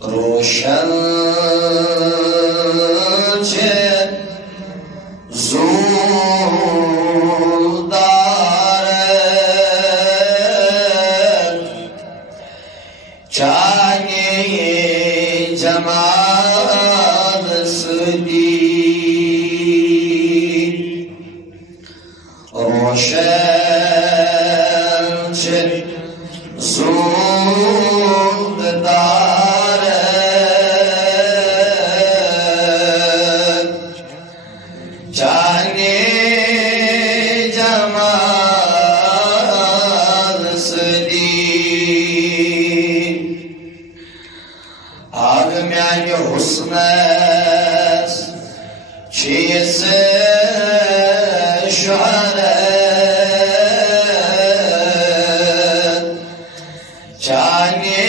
रोशन छे ज़ूदार चाहे जमात सदी रोशन छे ज़ूदार चाहे जमात सदी आग म्यान्यो हुस्नस चीज़ शोहरत चाहे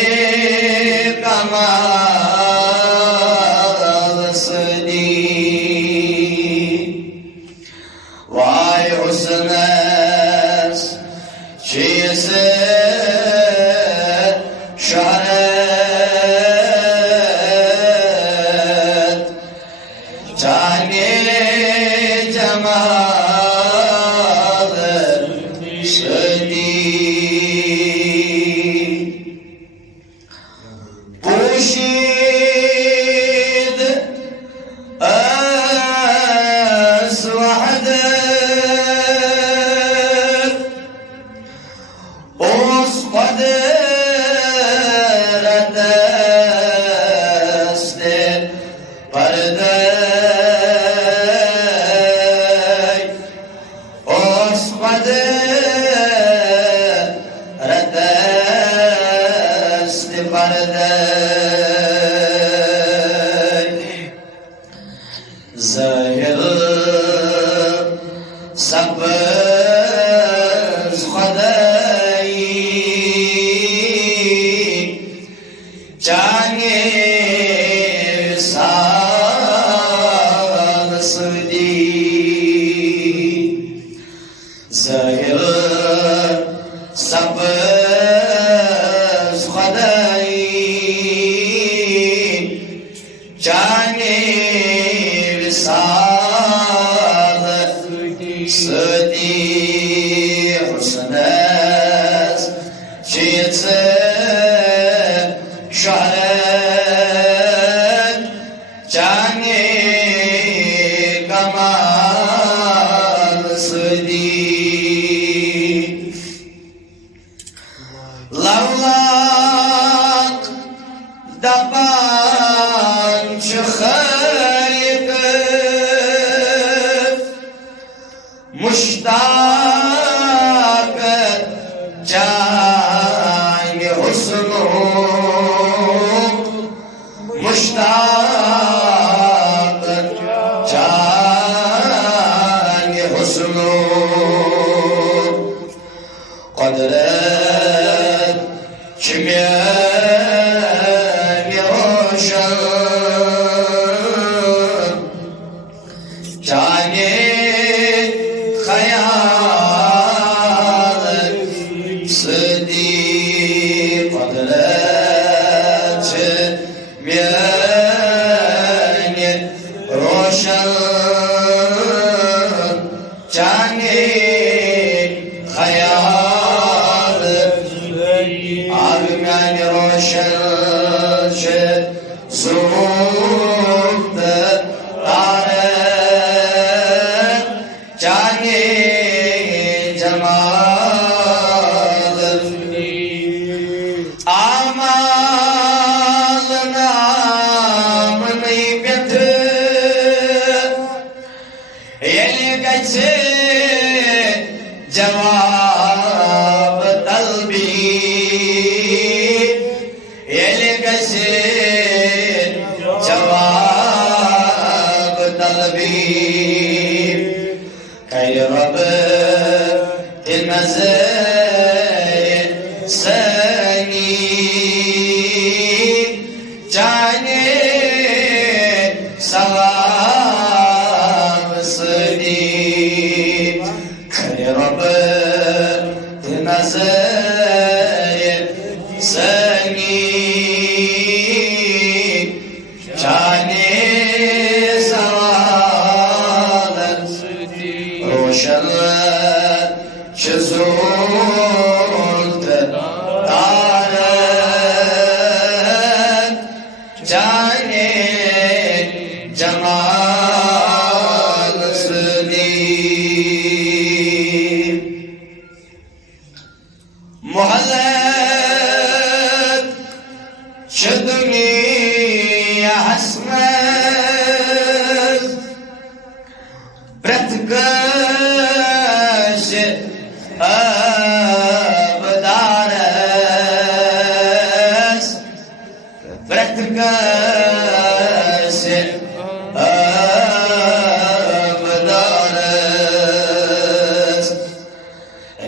कमाल सदी वाय हुस्नस चीज़ शोहरत चाहे जमाल सदी पोशीद वहदत उस क़दरत से पर्दा उस क़दरत से पर्दा ज़ाहिर सबज़ खुदाई चाहे विसाल सदी ज़ाहिर सबज़ खुदाई चाहे विसाल सदी हुस्नस चीज़ शोहरत चाहे कमाल सदी लवलाक दपान खलिक मुश्ताक जाएंगे हुस्नो मुश्ताक जाएंगे हुस्नो क़दरत चिम्यागे रोशन चाहे ख़याल सदी क़दरत चिम्यागे रोशन चाहे ख़याल आग म्यान्यो रोशन छे ज़ूदार चाहे जमाल आमाल नाम नहीं व्यथ ये गछे जवाब तलबी ये गछे जवाब तलबी कई रब नज़र Sunny şu dünya hasmet Pratkaşı abdares Pratkaşı abdares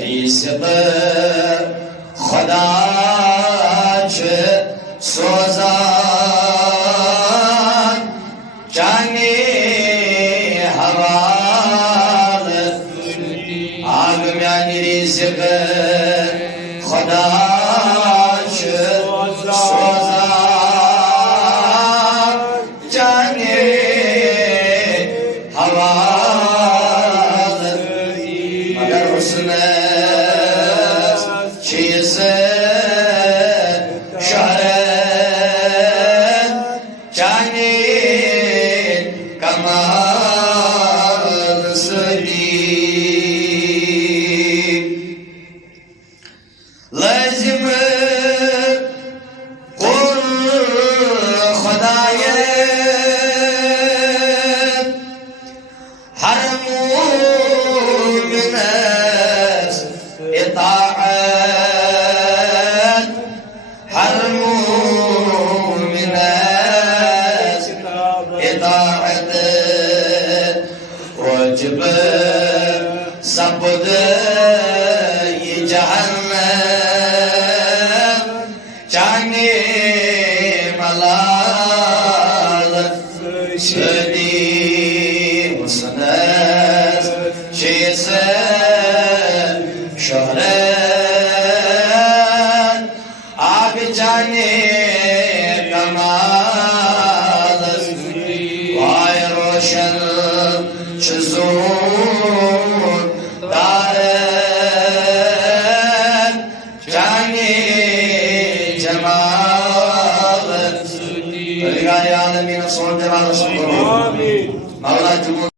Rizqı Khudaçı Sozan Cani havalı Ağım yani rizqı Khudaçı Sozan Cani havalı Magar husne Çiğse şöhret Cani kamal selim Lazım kul Khudaya Har mu'mine itaat Har mu'mine itaat Vacib sabd cehennem Cani malal Selim sınır Şeyse şöhret Abi cani kamal Vay roşen çizun Daret Cani cemal Ülgâ-i âlemîne son cemal Resulullah Mevla